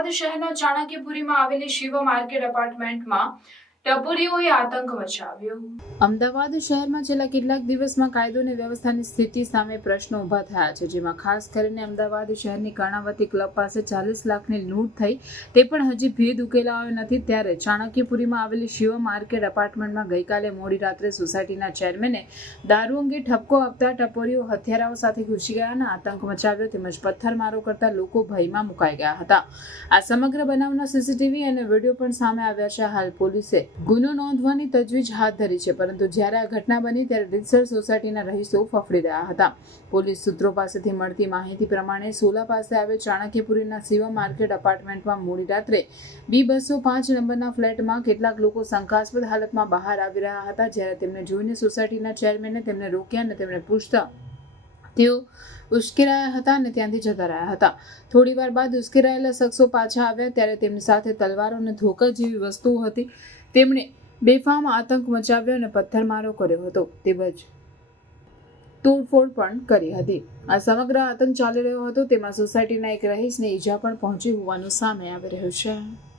અમદાવાદ શહેરના ચાણક્યપુરીમાં આવેલી શિવ માર્કેટ એપાર્ટમેન્ટમાં ટપુરીઓએ આતંક મચાવ્યો. અમદાવાદ શહેરમાં છેલ્લા કેટલાક દિવસમાં કાયદો અને વ્યવસ્થાની સ્થિતિ સામે પ્રશ્નો ઊભા થયા છે, જેમાં ખાસ કરીને અમદાવાદ શહેરની કર્ણાવતી ક્લબ પાસે ચાલીસ લાખની લૂંટ થઈ, તે પણ હજી ભેદ ઉકેલાયો નથી. ત્યારે ચાણક્યપુરીમાં આવેલી શિવ માર્કેટ એપાર્ટમેન્ટમાં ગઈકાલે મોડી રાત્રે સોસાયટીના ચેરમેને દારૂ અંગે ઠપકો આપતા ટપોરીઓ હથિયારાઓ સાથે ઘૂસી ગયા અને આતંક મચાવ્યો તેમજ પથ્થરમારો કરતા લોકો ભયમાં મુકાઈ ગયા હતા. આ સમગ્ર બનાવના સીસીટીવી અને વીડિયો પણ સામે આવ્યા છે. હાલ પોલીસે ગુનો નોંધવાની તજવીજ હાથ ધરી છે, પરંતુ જ્યારે આ ઘટના બની ત્યારે રીતસર સોસાયટીના રહીશો ફફડી રહ્યા હતા. પોલીસ સૂત્રો પાસેથી મળતી માહિતી પ્રમાણે સોલા પાસે આવેલ ચાણક્યપુરીના શિવા માર્કેટ અપાર્ટમેન્ટમાં મોડી રાત્રે બી બસો પાંચ નંબરના ફ્લેટમાં કેટલાક લોકો શંકાસ્પદ હાલતમાં બહાર આવી રહ્યા હતા, જ્યારે તેમને જોઈને સોસાયટીના ચેરમેને તેમને રોક્યા અને તેમને પૂછતા તેઓ ઉશ્કેરાયા હતા અને ત્યાંથી જતા રહ્યા હતા. થોડી વાર બાદ ઉશ્કેરાયેલા શખ્સો પાછા આવ્યા ત્યારે તેમની સાથે તલવારો અને ધોકા જેવી વસ્તુઓ હતી. તેમણે બેફામ આતંક મચાવ્યો અને પથ્થરમારો કર્યો હતો. તેમજ તોડફોડ પણ કરી હતી. આ સમગ્ર આતંક ચાલી રહ્યો હતો. તેમાં સોસાયટીના એક રહીશને ઈજા પણ પહોંચી હોવાનું સામે આવી રહ્યું છે.